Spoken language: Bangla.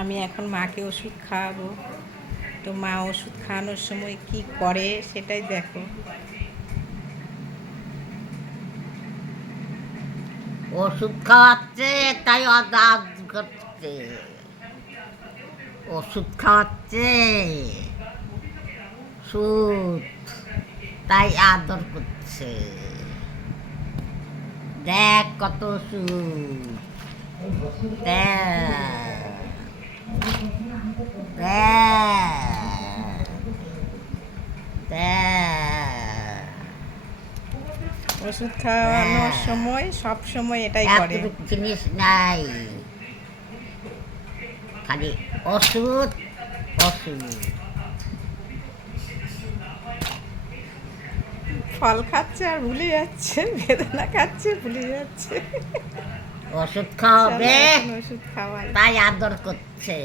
আমি এখন মাকে ওষুধ খাওয়াবো। তো মা ওষুধ খাওয়ানোর সময় কি করে সেটাই দেখো। ওষুধ খাওয়াচ্ছে তাই আদর করছে। ওষুধ খাওয়াচ্ছে সুদ তাই আদর করছে। দেখ কত ওষুধ, দেখ দেখ দেখ। ওষুধ খাওয়ানোর হ্যাঁ, সময় সব সময় এটাই করে। এতটুকু জিনিস নাই, খালি ওষুধ ওষুধ। ফল খাচ্ছে আর ভুলে যাচ্ছে, বেদনা খাচ্ছে ভুলে যাচ্ছে। ওষুধ চলো খাওয়াবে এখন ওষুধ খাওয়াই। তাই আদর করছে।